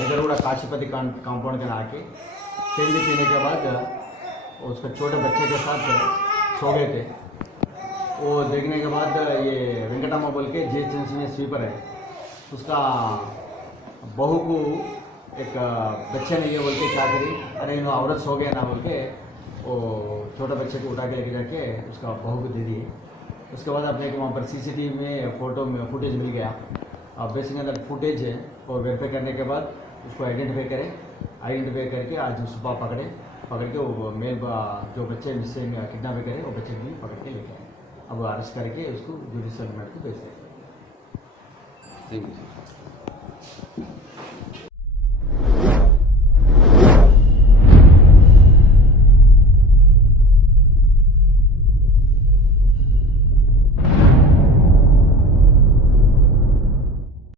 Hyderabad काशीपति compound के आके तेल पीने के बाद उसका छोटे बच्चे के साथ सो गए थे। वो देखने के बाद ये वेंकटम्मा बोल के जीएचएमसी में स्वीपर है, उसका बहू को एक बच्चे नहीं है बोल के क्या करी, अरे इन औरत सो गए ना बोल के वो छोटा बच्चे को उठा के लेके जाके उसका बहू को दे दिए। उसके बाद अपने वहाँ पर सीसीटीवी में फुटेज मिल गया। अब बेसिकली अंदर फुटेज है और वेरीफाई करने के बाद उसको आइडेंटिफाई करके आज सुबह पकड़ के वो मेल जो बच्चे मिसिंग किडनैप करे वो बच्चे भी पकड़ के लेके आए। अब अरेस्ट करके उसको जुडिशियल मैट को भेज देंगे।